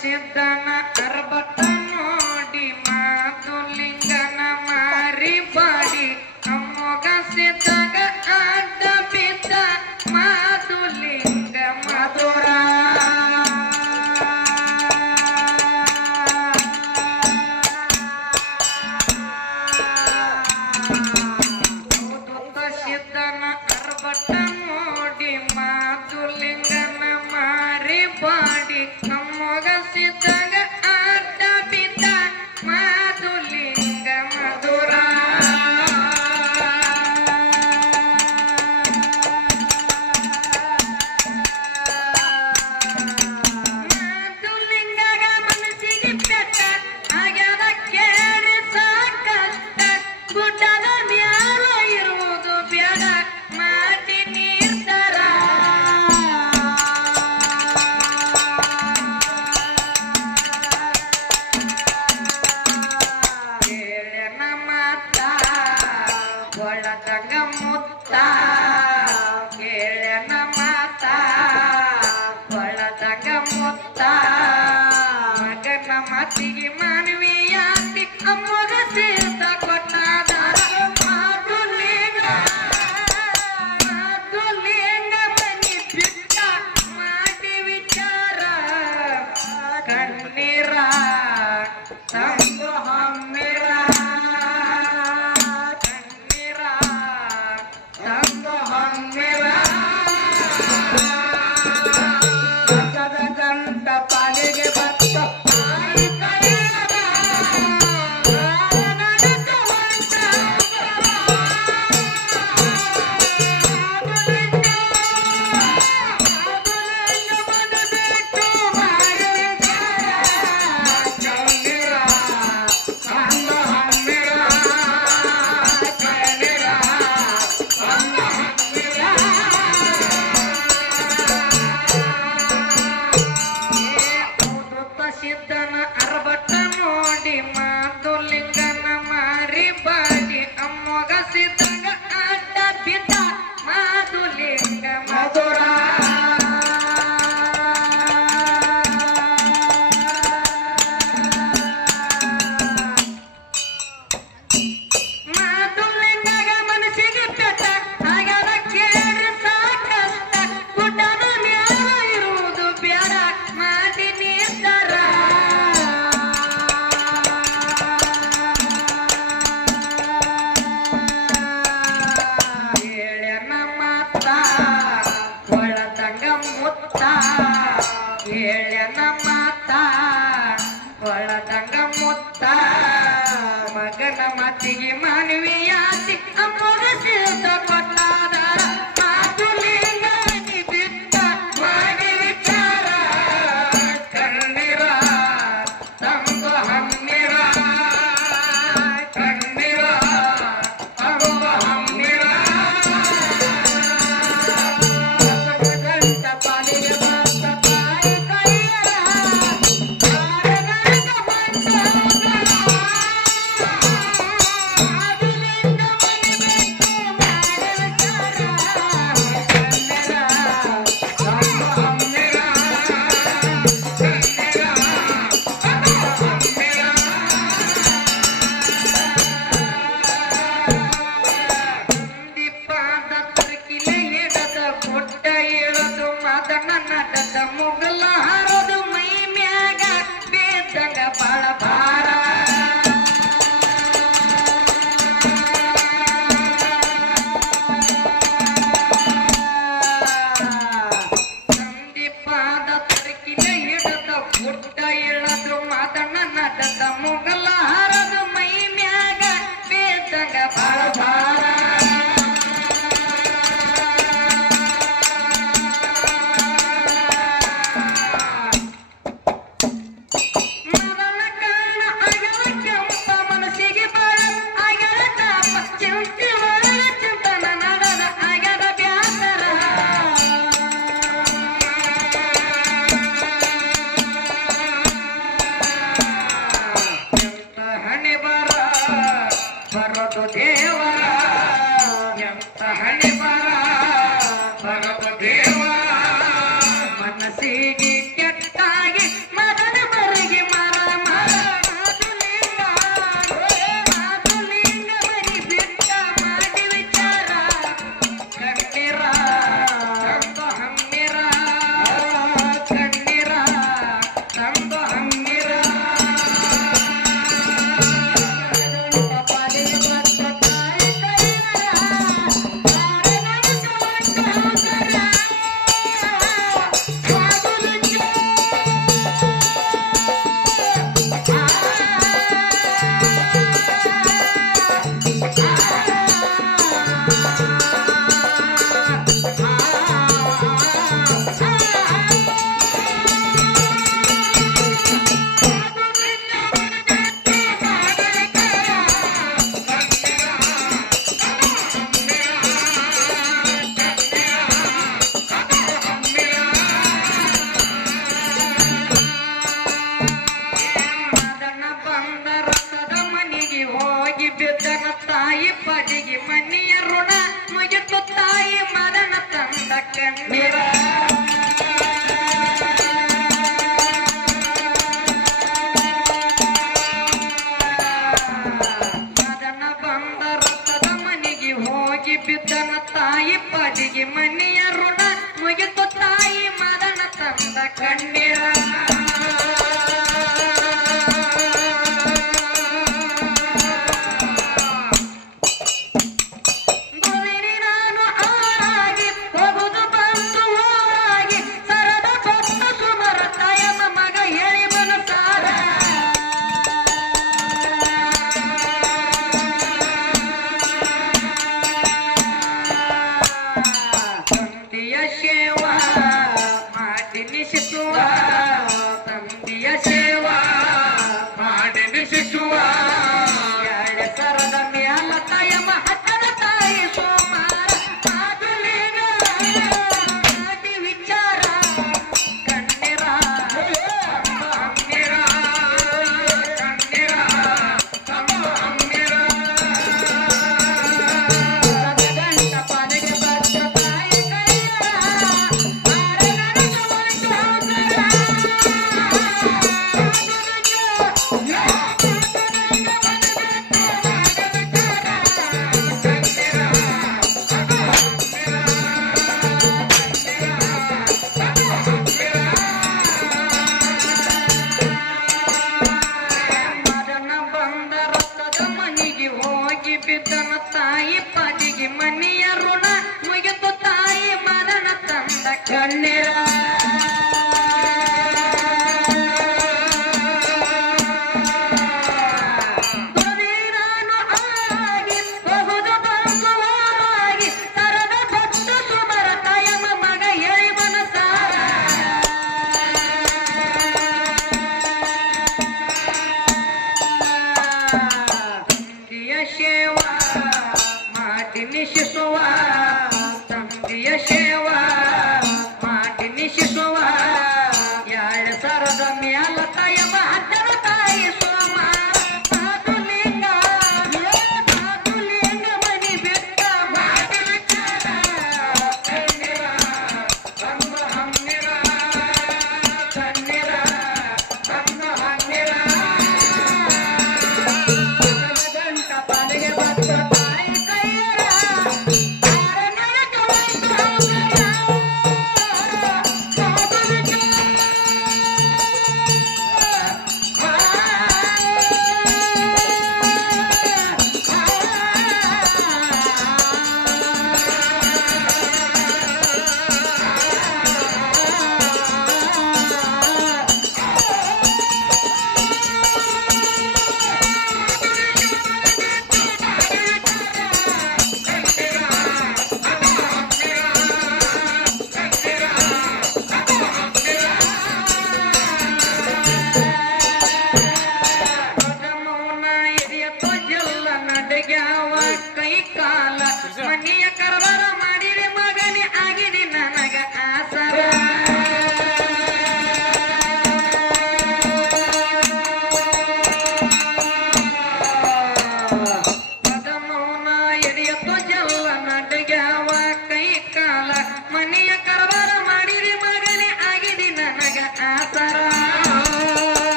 ಸಿದ್ಧನ ಕರ್ಬಟ ನೋಡಿ ಮಾ jaga gemut tak kira. ಸಿದ್ಧನ ಅರಬಟ್ಟ ನೋಡಿ da da da da da second mirror. ಹೋಗಿ ಬಿದ್ದನ ತಾಯಿ ಪಾಟಿಗೆ ಮನೆಯ ಋಣ ಮುಗಿದು ತಾಯಿ ಮರಣ ತಂದ ಕಣ್ಣೀರ.